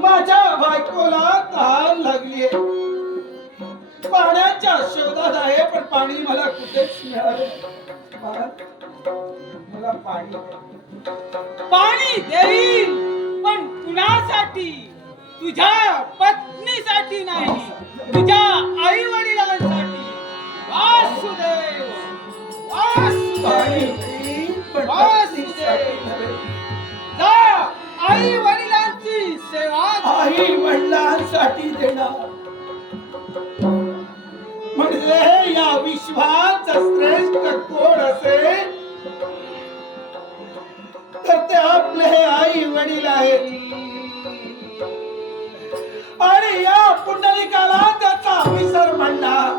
माझ्या बायकोला तहान लागलीये, पाण्याच्या शोधात आहे, पण पाणी मला कुठेच मिळाले. मला पाणी देईल, पण कुणासाठी? तुझ्या पत्नीसाठी नाही, तुझ्या आई वडिलांसाठी. वासुदेव जा आई वडिलांची सेवा. आई वडिलांसाठी देणार म्हणजे या विश्वात श्रेष्ठ कोण असेल तर ते आपले आई वडील आहेत. आणि या पुंडलिकाला त्याचा विसर म्हणणार.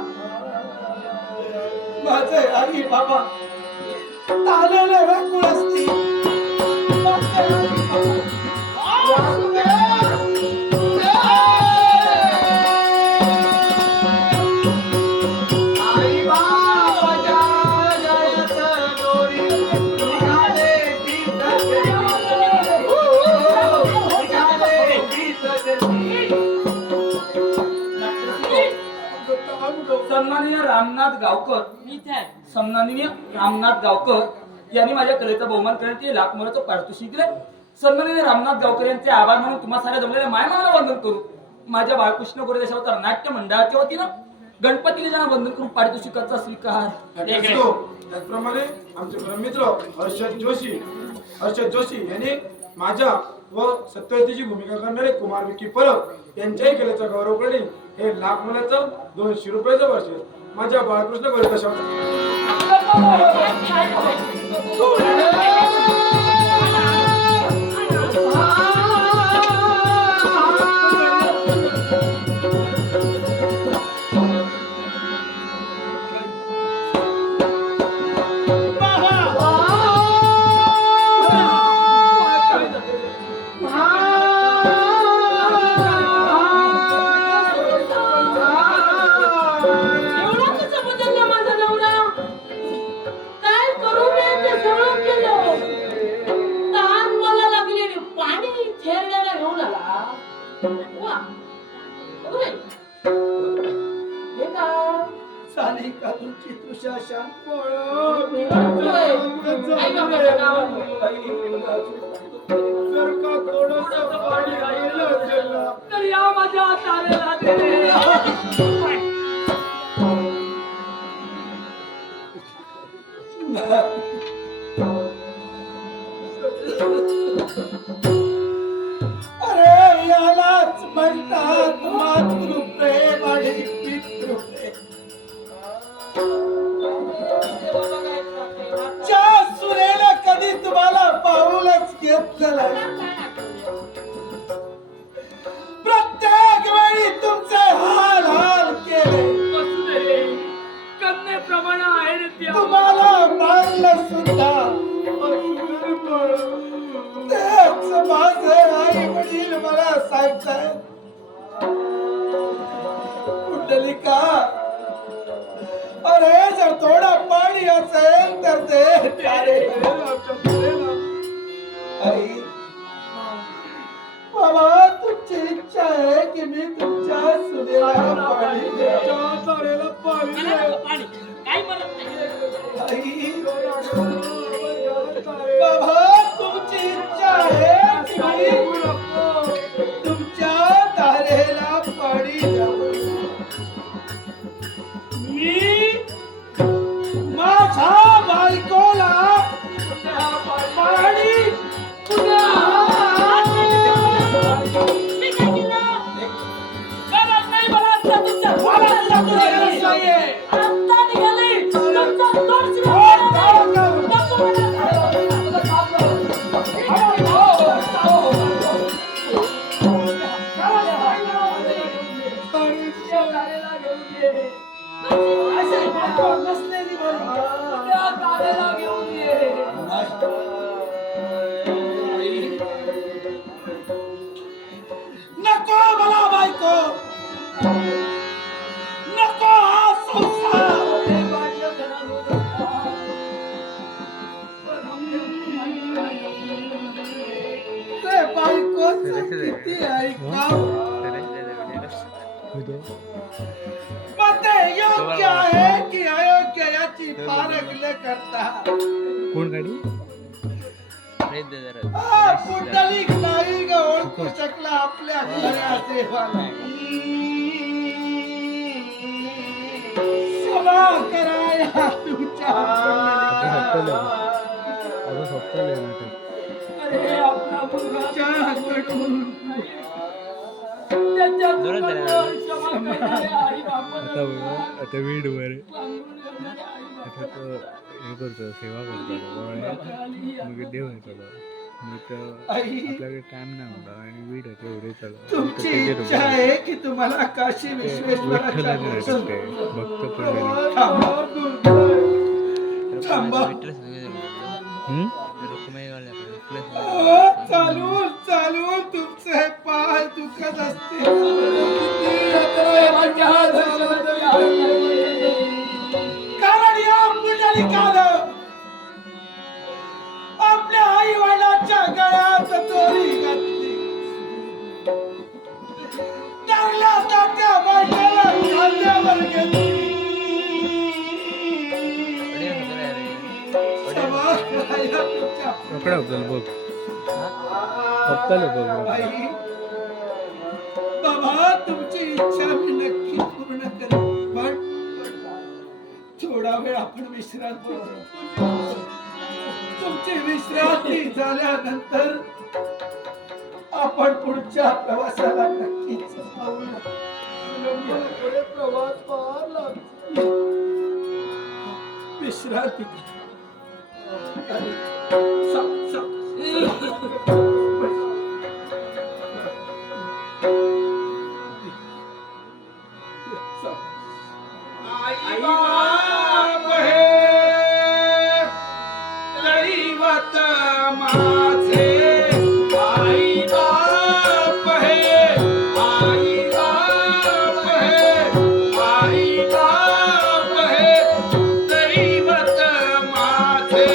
माझे आई बाबा तालेले व्याकुळ असतील. सन्माननीय रामनाथ गावकर, सन्माननीय रामनाथ गावकर यांनी माझ्या कलेचा बहुमान करण्याचे लाख मोलाचं पारितोषिक दिले. सन्माननीय रामनाथ गावकर यांचे आभार म्हणून तुम्हा साऱ्या जमलेल्या मायमाला वंदन करू. माझ्या बाळकृष्ण गोरेदेशावतार नाट्य मंडळाच्या वतीनं गणपतीला ज्यांना वंदन करून पारितोषिकाचा स्वीकार. त्याचप्रमाणे आमचे परममित्र हर्षद जोशी यांनी माझ्या व सत्यवतीची भूमिका करणारे कुमार विकी परब यांच्याही कलेचा गौरव करणे हे लाख मोलाचं 200 रुपयाचं वर्ष माझ्या बाळकृष्ण गोरेदेशावतार. अरे यालाच म्हणतात मातृप्रेम आणि पितृप्रेम. ज्या सुनेला कधी तुम्हाला पाऊलच घेतलं नाही, प्रत्येक वेळी तुमचे हाल हाल केले, कन्येप्रमाणे आहे तुम्हाला मारलं सुद्धा. तेच माझे आई वडील मला सांगताय, पुंडलिका अरे जर थोडा पाणी असेल तर ते प्यारे. आई बाबा तुमची इच्छा आहे की मी तुमच्या सुनेला पाणी पाणी काय म्हणत नाही. आई किती ऐकावं पण ते योग्य आहे की अयोग्य याची पारख न करता कोण गाडी पुंडलिक नाही ग ओळखू शकला आपल्या खऱ्या देवाला क्षमा कराया तुमच्या अरे आपला मुलगा तुमच्याकडून त्याच्या दुःखावर क्षमा करणाऱ्या आई बापाला आता वीडवर सांगून करणाऱ्या आई आता तो हे करतो सेवा करतो मग देव हे करतो मग तर आई आपल्याकडे टाइम नाही होता आणि वीड होते एवढे तुमची इच्छा आहे की तुम्हाला काशी विश्वेश्वराच्या भक्त पण थांबा चालून चालून तुमचे पाय दुखत असते कारण या पुंडलिकानं आपल्या आई वडिलांच्या गळ्यात दोरी घातली त्याला तात्या बायकाला खांद्यावर घेतली क्षमा करायला तुमच्या पकडा होतं बघ हप्ताला बघ आई बाबा तुमची इच्छा मी नक्की पूर्ण करेन पण थोडा वेळ आपण विश्रांती करू. तुमची विश्रांती झाल्यानंतर आपण पुढच्या प्रवासाला नक्कीच जाऊया. पुढे प्रवास फार लागतो. विश्रांती करा. आणि आई बाप हे दैवत माझे आई बाप हे आई बाप हे आई बाप हे दैवत माझे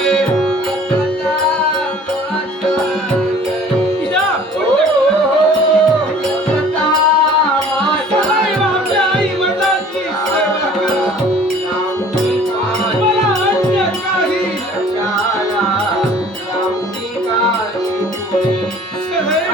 सदैव